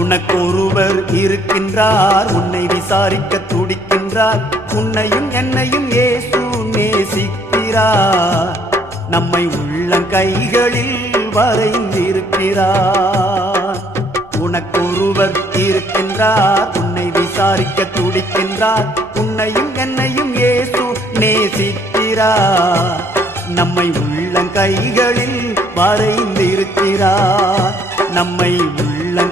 உனக்கொருவர் இருக்கின்றார். உன்னை விசாரிக்க துடிக்கின்றார். உன்னையும் என்னையும் ஏசு நேசிக்கிறார். நம்மை உள்ளங்கைகளில் வரைந்திருக்கிறார். உனக்கொருவர் இருக்கின்றார். உன்னை விசாரிக்க துடிக்கின்றார். உன்னையும் என்னையும் ஏசு நேசிக்கிறார். நம்மை உள்ளங்கைகளில் வரைந்திருக்கிறார்.